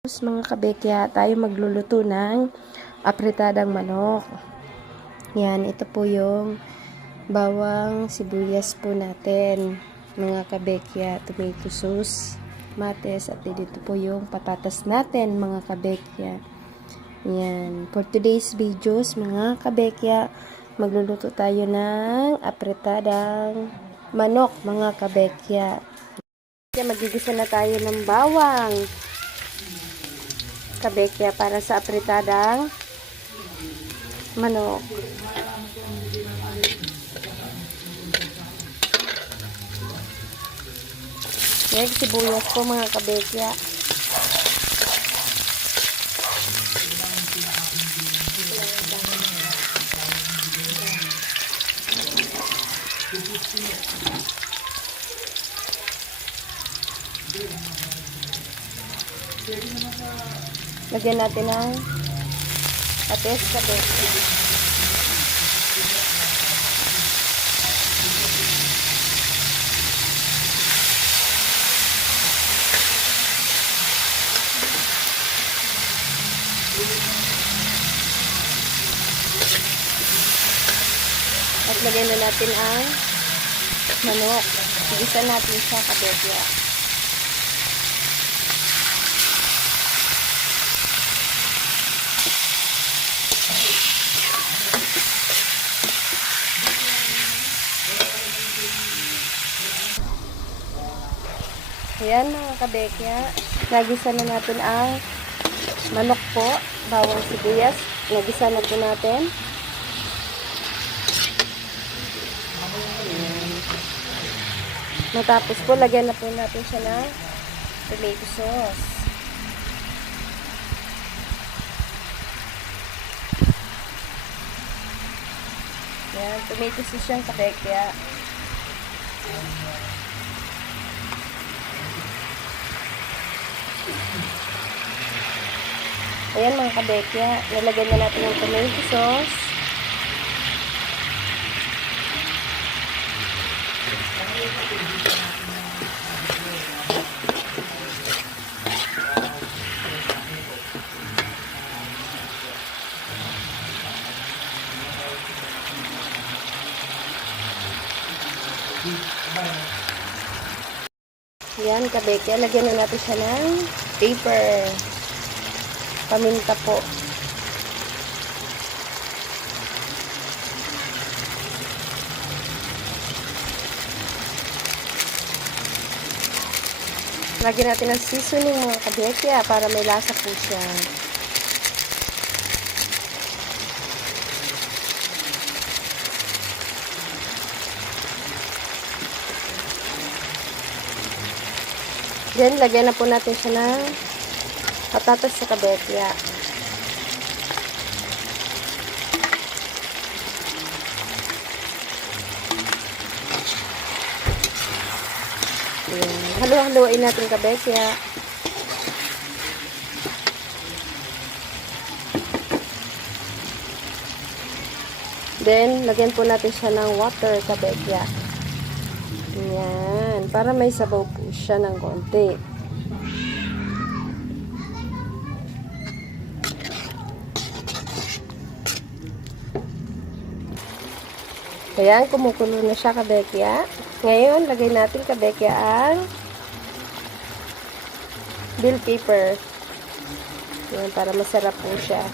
Mga kabekya, tayo magluluto ng apretadang manok. Yan, ito po yung bawang sibuyas po natin. Mga kabekya, tomato sauce, mates, at dito po yung patatas natin mga kabekya. Yan, for today's videos mga kabekya, magluluto tayo ng apretadang manok mga kabekya. Magigisa na tayo ng bawang kabekya para sa apretadang manok. Yan, sibuyas po mga kabekya. Lagyan natin ng patis kabekya. At lagyan na natin ang manok. Igisa natin siya kabekya. Ayan mga kabekya. Nagisa na natin ang manok po. Bawang sibuyas. Nagisa na po natin. Ayan. Matapos po, lagyan na po natin siya ng tomato sauce. Ayan, tomato sauce yung kabekya. Ayan mga kabekya, nilagyan na natin ng tomato sauce. Ayan, kabekya, lagyan na natin siya ng paper. Paminta po. Lagyan natin ng seasoning mga kabekya para may lasa po siya. Then, lagyan na po natin siya ng patatas sa kabekya. Ayan. Halo-haloin natin kabekya. Then, lagyan po natin siya ng water kabekya. Ayan. Para may sabaw po siya ng konti. Ayan, kumukulo na siya kabekya. Ngayon, lagay natin kabekya ang bill paper. Ayan, para masarap po siya.